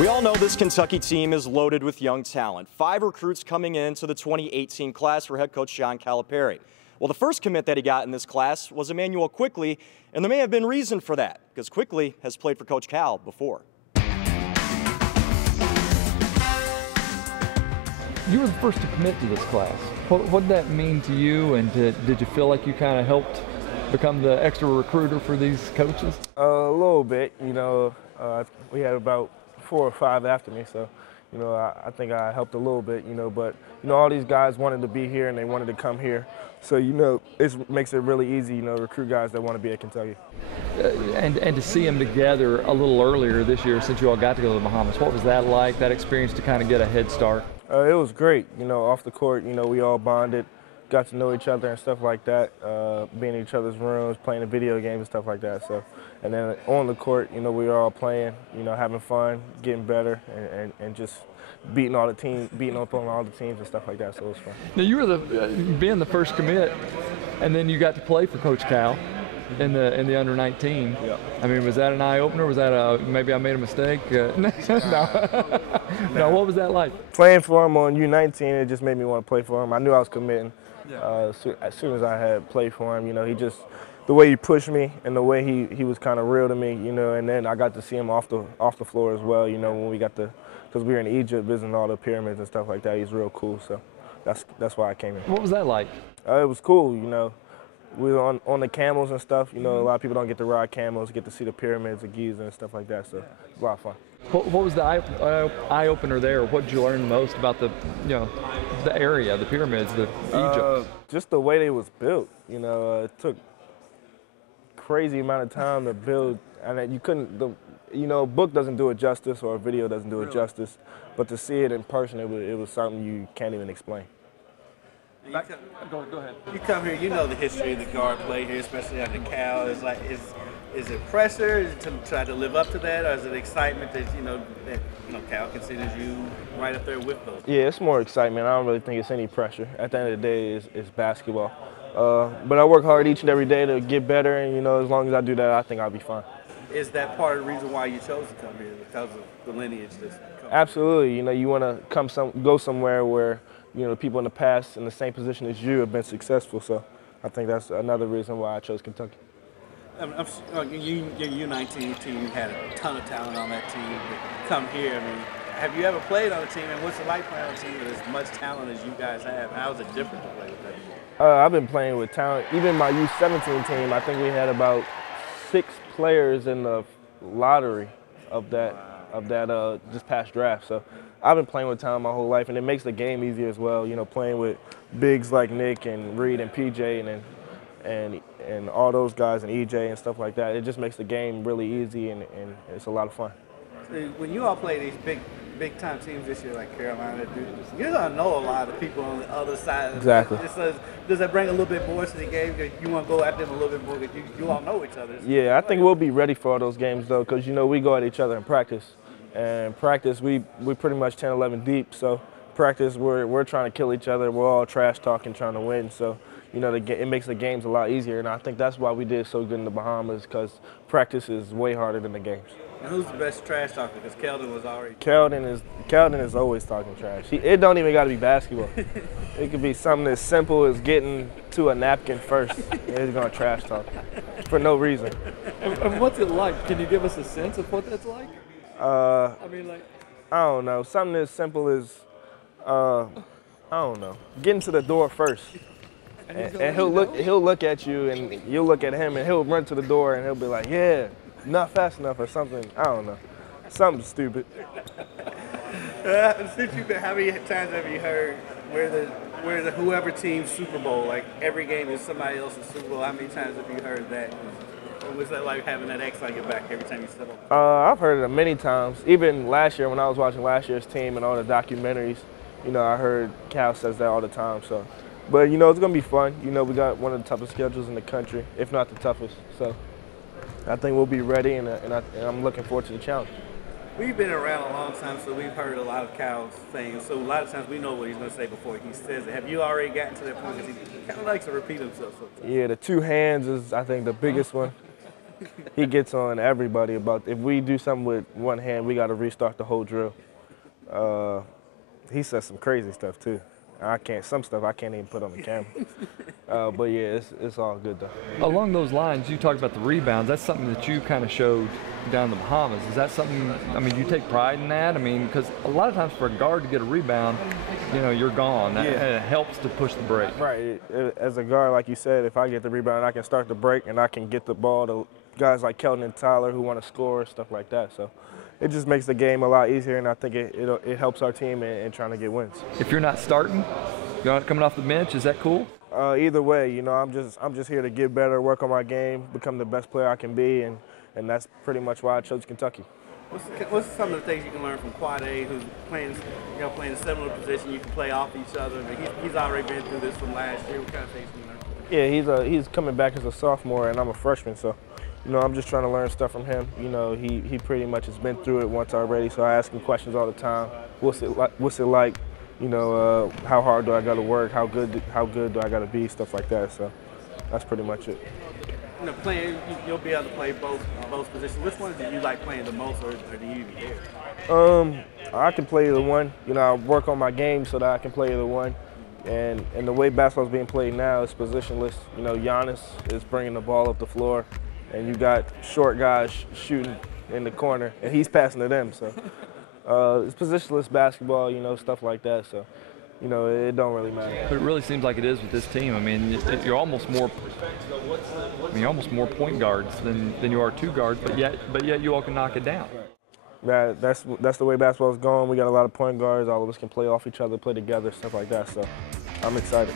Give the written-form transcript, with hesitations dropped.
We all know this Kentucky team is loaded with young talent. 5 recruits coming into the 2018 class for head coach Coach Calipari. Well, the first commit that he got in this class was Immanuel Quickley, and there may have been reason for that, because Quickley has played for Coach Cal before. You were the first to commit to this class. What did that mean to you, and did you feel like you kind of helped become the extra recruiter for these coaches? A little bit, we had about 4 or 5 after me, so, I think I helped a little bit, but, all these guys wanted to be here and they wanted to come here. So, it makes it really easy, recruit guys that want to be at Kentucky. And to see them together a little earlier this year since you all got to go to the Bahamas, what was that like, that experience to kind of get a head start? It was great, off the court, we all bonded, got to know each other and stuff like that, being in each other's rooms, playing the video games and stuff like that. So, and then on the court, we were all playing, having fun, getting better, and just beating up on all the teams and stuff like that. So it was fun. Now you were being the first commit, and then you got to play for Coach Cal in the under 19. Yeah. I mean, was that an eye opener? Was that maybe I made a mistake? No. No. What was that like? Playing for him on U19, it just made me want to play for him. I knew I was committing. Yeah. As soon as I had played for him, the way he pushed me and the way he was kind of real to me, and then I got to see him off the floor as well, when we got because we were in Egypt visiting all the pyramids and stuff like that. He's real cool, so that's why I came in. What was that like? It was cool, we were on the camels and stuff, a lot of people don't get to ride camels, get to see the pyramids of Giza and stuff like that, so it's a lot of fun. What was the eye opener there? What did you learn most about the area, the pyramids, the Egypt? Just the way they was built. It took crazy amount of time to build, and you couldn't. A book doesn't do it justice, or a video doesn't do it justice. But to see it in person, it was something you can't even explain. Go ahead. You come here, you know the history of the guard play here, especially under Cal. Is it pressure? Is it to try to live up to that, or is it excitement that Cal considers you right up there with those? Yeah, it's more excitement. I don't really think it's any pressure. At the end of the day, it's basketball. But I work hard each and every day to get better, and as long as I do that, I think I'll be fine. Is that part of the reason why you chose to come here, because of the lineage that's come? Absolutely. You want to go somewhere where people in the past in the same position as you have been successful. So I think that's another reason why I chose Kentucky. Your U19 team had a ton of talent on that team. Come here, have you ever played on a team, and what's it like playing on a team with as much talent as you guys have? How is it different to play with that team? I've been playing with talent. Even my U17 team, I think we had about 6 players in the lottery of that just past draft. So I've been playing with talent my whole life, and it makes the game easier as well. Playing with bigs like Nick and Reed and PJ and all those guys and EJ and stuff like that. It just makes the game really easy, and it's a lot of fun. When you all play these big time teams this year, like Carolina, you're gonna know a lot of people on the other side. Exactly. Does that bring a little bit more to the game? Because you want to go at them a little bit more because you all know each other. Yeah, I think we'll be ready for all those games though, because we go at each other in practice, and practice we pretty much 10, 11 deep. So practice we're trying to kill each other. We're all trash talking, trying to win. So it makes the games a lot easier, and I think that's why we did so good in the Bahamas, because practice is way harder than the games. And who's the best trash talker? Because Keldon was already. Keldon is always talking trash. It don't even got to be basketball. It could be something as simple as getting to a napkin first. He's gonna trash talk for no reason. And what's it like? Can you give us a sense of what that's like? I don't know. Something as simple as I don't know. Getting to the door first. And he'll look at you, and you'll look at him, and he'll run to the door, and he'll be like, yeah, not fast enough or something. I don't know. Something stupid. Since you've been, how many times have you heard where the whoever team's Super Bowl, like every game is somebody else's Super Bowl? How many times have you heard that? Or was that like having that X on your back every time you step on? I've heard it many times. Even last year when I was watching last year's team and all the documentaries, I heard Cal says that all the time. So, but it's gonna be fun. We got one of the toughest schedules in the country, if not the toughest. So I think we'll be ready, and I'm looking forward to the challenge. We've been around a long time, so we've heard a lot of Cal's things. So a lot of times we know what he's going to say before he says it. Have you already gotten to that point? Because he kind of likes to repeat himself sometimes. Yeah, the 2 hands is, I think, the biggest one. he gets on everybody about if we do something with one hand, we got to restart the whole drill. He says some crazy stuff too. Some stuff I can't even put on the camera. But yeah, it's all good though. Along those lines, you talked about the rebounds. That's something that you kind of showed down in the Bahamas. Is that something, I mean, you take pride in that? I mean, because a lot of times for a guard to get a rebound, you know, you're gone. Yeah. It helps to push the break. Right. As a guard, like you said, if I get the rebound, I can start the break and I can get the ball to guys like Kelton and Tyler who want to score, stuff like that. So it just makes the game a lot easier, and I think it helps our team in trying to get wins. If you're not starting, you're not coming off the bench, is that cool? Either way, you know, I'm just here to get better, work on my game, become the best player I can be, and that's pretty much why I chose Kentucky. What's some of the things you can learn from Quad A, who's playing a similar position? You can play off each other, but he's already been through this from last year. What kind of things can you learn? Yeah, he's coming back as a sophomore, and I'm a freshman, so you know, I'm just trying to learn stuff from him. You know, he pretty much has been through it once already, so I ask him questions all the time. What's it like? You know, how hard do I got to work? How good do I got to be? Stuff like that. So that's pretty much it. You know, you'll be able to play both positions. Which one do you like playing the most, or do you even care? I can play either one. You know, I work on my game so that I can play either one. And the way basketball's being played now is positionless. You know, Giannis is bringing the ball up the floor, and you got short guys shooting in the corner, and he's passing to them. So it's positionless basketball, you know, stuff like that. So, you know, it don't really matter. But it really seems like it is with this team. I mean, you're almost more point guards than you are two guards, but yet you all can knock it down. That's the way basketball's going. We got a lot of point guards. All of us can play off each other, play together, stuff like that. So I'm excited.